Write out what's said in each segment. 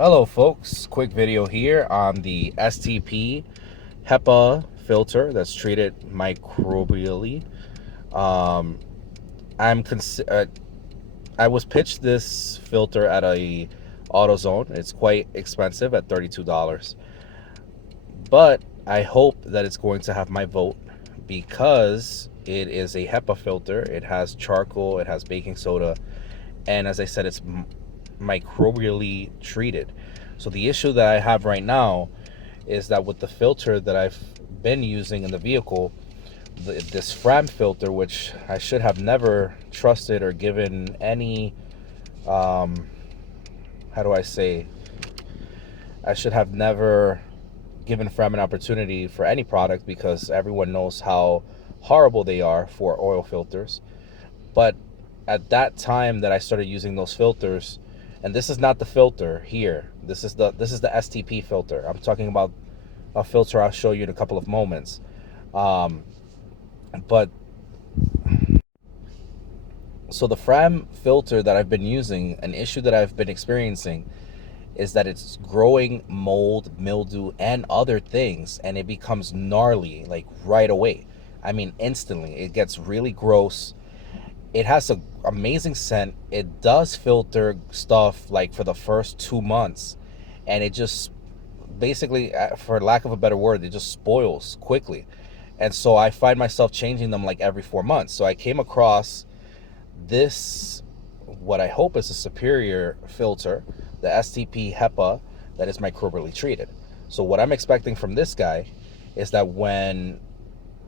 Hello folks, quick video here on the STP HEPA filter that's treated microbially. Um, I'm I was pitched this filter at a AutoZone. It's quite expensive at $32, but I hope that it's going to have my vote because it is a HEPA filter. It has charcoal, it has baking soda, and as I said, it's microbially treated. So the issue that I have right now is that with the filter that I've been using in the vehicle, this Fram filter, which I should have never trusted or given any, how do I say, I should have never given Fram an opportunity for any product because everyone knows how horrible they are for oil filters. But at that time that I started using those filters, and this is not the filter here. This is the STP filter. I'm talking about a filter I'll show you in a couple of moments. Um, but so the Fram filter that I've been using, an issue that I've been experiencing is that it's growing mold, mildew, and other things, and it becomes gnarly like right away. I mean, instantly. It gets really gross. It has an amazing scent. It does filter stuff like for the first 2 months, and it just basically, for lack of a better word, it just spoils quickly. And so I find myself changing them like every 4 months. So I came across this, what I hope is a superior filter, the STP HEPA, that is microbially treated. So what I'm expecting from this guy is that when,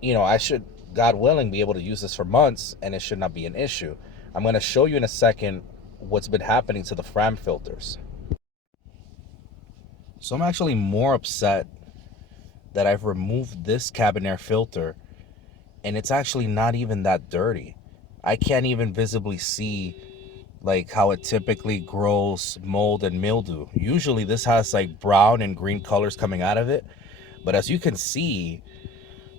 I should, God willing, be able to use this for months and it should not be an issue. I'm going to show you in a second what's been happening to the Fram filters. So I'm actually more upset that I've removed this cabin air filter and it's actually not even that dirty. I can't even visibly see like how it typically grows mold and mildew. Usually this has like brown and green colors coming out of it, but as you can see,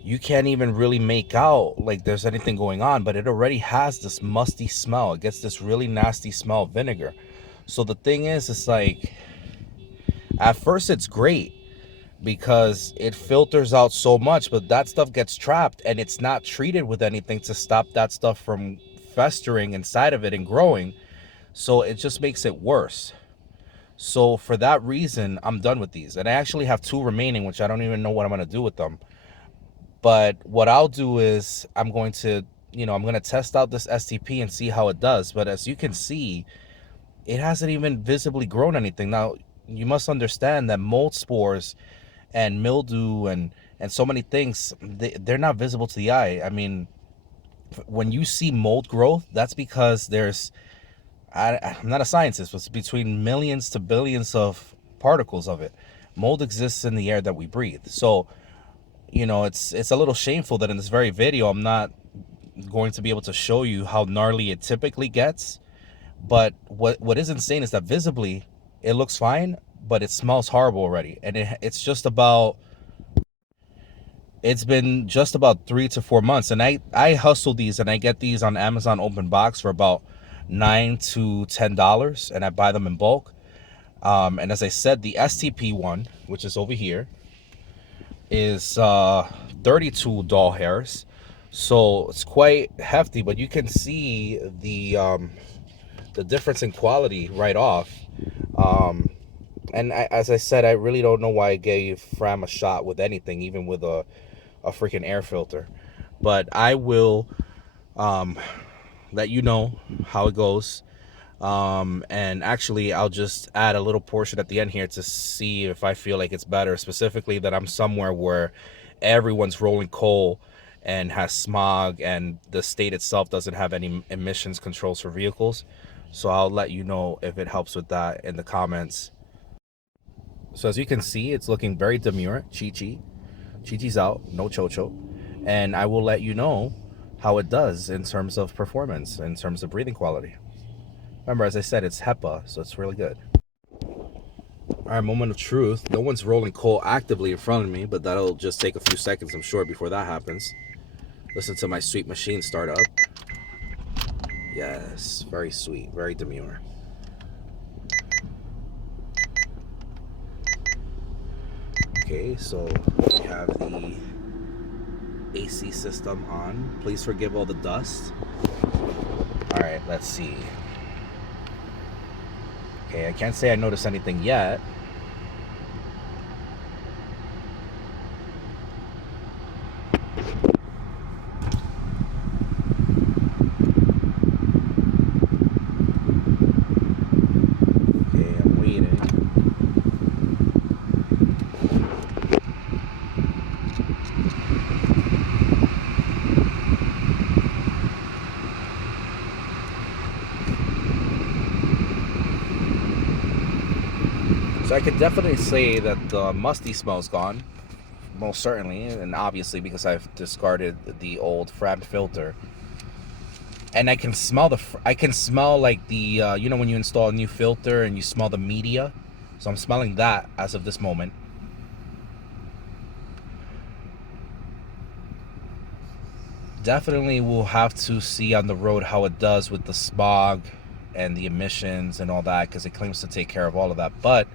you can't even really make out like there's anything going on, but it already has this musty smell. It gets this really nasty smell of vinegar. So the thing is, it's like, at first it's great because it filters out so much, but that stuff gets trapped and it's not treated with anything to stop that stuff from festering inside of it and growing. So it just makes it worse. So for that reason, I'm done with these. And I actually have 2 remaining, which I don't even know what I'm going to do with them. But what I'll do is I'm going to test out this STP and see how it does. But as you can see, it hasn't even visibly grown anything. Now, you must understand that mold spores and mildew and so many things, they're not visible to the eye. I mean, when you see mold growth, that's because I'm not a scientist, but it's between millions to billions of particles of it. Mold exists in the air that we breathe. So, it's a little shameful that in this very video, I'm not going to be able to show you how gnarly it typically gets. But what is insane is that visibly it looks fine, but it smells horrible already. And it's been just about 3 to 4 months. And I hustle these and I get these on Amazon open box for about $9 to $10, and I buy them in bulk. And as I said, the STP one, which is over here, is 32 doll hairs, so it's quite hefty. But you can see the difference in quality right off. And as I said, I really don't know why I gave Fram a shot with anything, even with a freaking air filter. But I will let you know how it goes. And actually, I'll just add a little portion at the end here to see if I feel like it's better, specifically that I'm somewhere where everyone's rolling coal and has smog and the state itself doesn't have any emissions controls for vehicles. So I'll let you know if it helps with that in the comments. So as you can see, it's looking very demure. Chi-Chi's out, no Cho-Cho. And I will let you know how it does in terms of performance, in terms of breathing quality. Remember, as I said, it's HEPA, so it's really good. All right, moment of truth. No one's rolling coal actively in front of me, but that'll just take a few seconds, I'm sure, before that happens. Listen to my sweet machine start up. Yes, very sweet, very demure. Okay, so we have the AC system on. Please forgive all the dust. Alright, let's see. Okay, I can't say I noticed anything yet. Okay, I'm waiting. So I could definitely say that the musty smell's gone, most certainly, and obviously because I've discarded the old Fram filter. And I can smell I can smell like the, you know, when you install a new filter and you smell the media. So I'm smelling that as of this moment. Definitely we'll have to see on the road how it does with the smog and the emissions and all that, because it claims to take care of all of that. But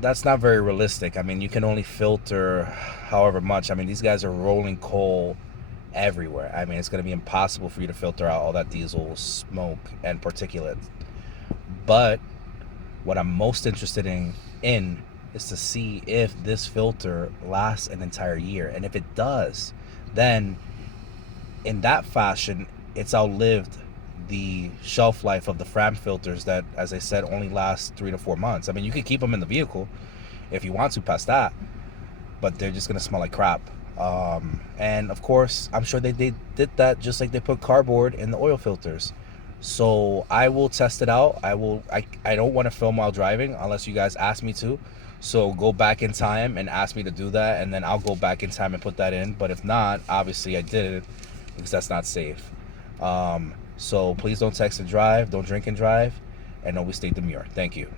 that's not very realistic. I mean, you can only filter however much. I mean, these guys are rolling coal everywhere. I mean, it's going to be impossible for you to filter out all that diesel smoke and particulate. But what I'm most interested in is to see if this filter lasts an entire year. And if it does, then in that fashion, it's outlived the shelf life of the Fram filters that, as I said, only last 3 to 4 months. I mean, you could keep them in the vehicle if you want to past that, but they're just going to smell like crap. And of course, I'm sure they did that just like they put cardboard in the oil filters. So I will test it out. I don't want to film while driving unless you guys ask me to. So go back in time and ask me to do that, and then I'll go back in time and put that in. But if not, obviously I did it because that's not safe. So please don't text and drive, don't drink and drive, and always stay demure. Thank you.